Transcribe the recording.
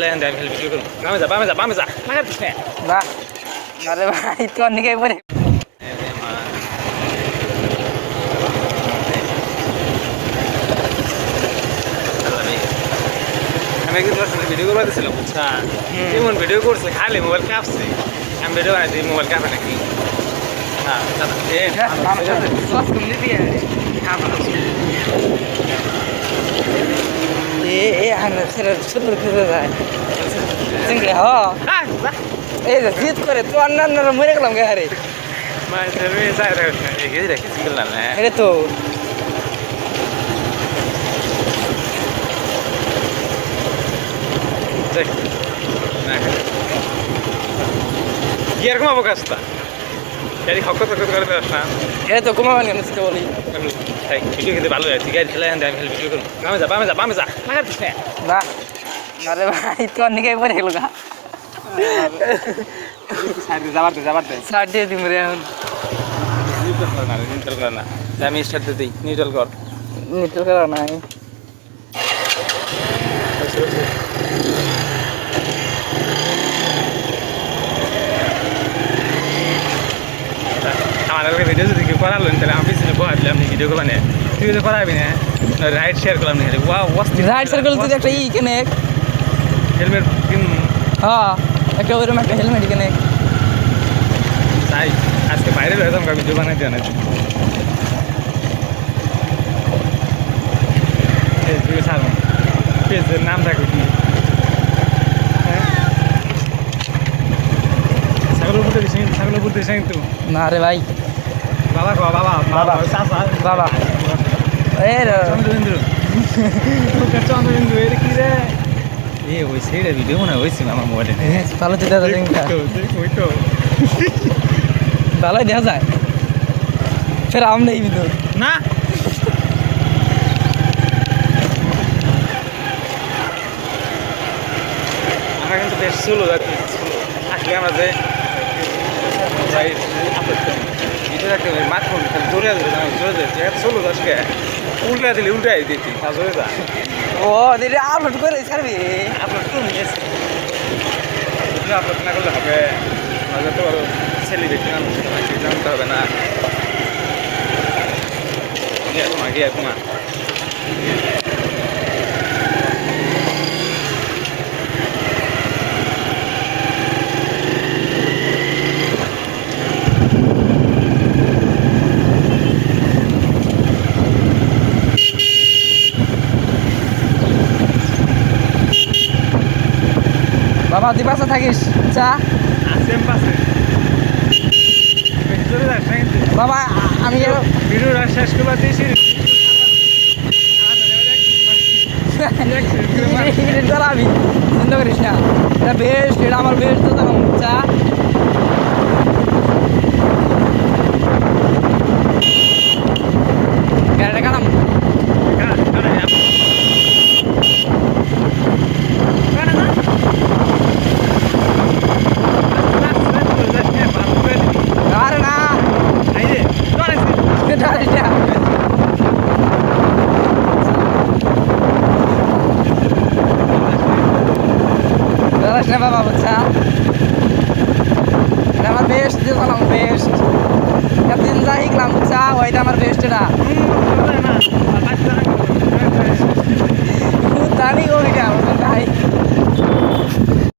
খেলে আমি খালি ভিডিও করব বামে যা লাগা দিস না না আরে ভাই তো অনেকেই পরে আমি একদিন তোর সাথে ভিডিও করবা দিয়েছিলাম বুঝছা এমন ভিডিও করছে খালি মোবাইল কাঁপছে আমি ভিডিও বানাই দিই মোবাইল কাঁপে নাকি হ্যাঁ এই যে জিদ করে তো অন্যান্য মরে গেলাম গে হারে আরে তো গিয়ার কমাবো কাজটা গাড়ি খক্কর করে বেরোস না এটা তো কমাবেন কেন সেটা বলি ভিডিও খেতে ভালো হয় গাড়ি খেলে আমি খালি ভিডিও করবো বামে যা লাগা দিস না না আরে ভাই তো অনেকেই পরে গেল গা যাবার দে সার দিয়ে দিম রে এখন নিউট্রাল করে না আমি স্টার্ট দিয়ে দিই নিউট্রাল কর নিতে করা নাই আমার ভিডিও যদি কেউ করালেন তাহলে আমি পিছনে বহাই দিলাম ভিডিও করলাম তুই যদি করাবি না রাইড শেয়ার করলাম না রাইট সার্কেল তুই একটা কেনে হেলমেট কিন হ্যাঁ একটা ওরকম একটা হেলমেট কেনে তাই আজকে বাইরে বেরোতাম ভিডিও বানাইতে অনেক তুই ছাড়ো পেজের নাম থাকবে কি ছাগলের বুদ্ধি কিন্তু না রে ভাই বাবা কো বাবা বাবা বাবা এ চন্দ্রেন্দ্র চন্দ্রেন্দ্র এর কি রে এ ওই সেইটা ভিডিও মনে হয়েছে আমার মোবাইলে ভালো তো দেখা যায় ওই তো ভালোই দেখা যায় ফের আম নেই ভিতর না আমরা কিন্তু বেশ চলো যাচ্ছি আসলে আমরা যে মাখন জোরে চলো আজকে উল্টা দিলে উল্টাই দিতি জোরে যা ও দিদি আপলোড করে ছাড়বি আপলোড তো নিয়েছি আপলোড না করলে হবে নজর তো সেলিব্রিটি জানতে হবে না গিয়ে তোমার বাবা তুই পাশে থাকিস চা সেম পাশে বাবা আমি ভিডিও শেষ করবার দিয়েছি আমি চিন্তা করিস না এটা বেস্ট এটা আমার বেস্ট তো তখন চা গাড়িটা কাটাম আরে না বাবা বাচ্চা এটা আমার বেস্ট দিয়ে চালাম বেস্ট একদিন যাই গেলাম চা ওইটা আমার বেস্ট এটা জানি ওইটা ভাই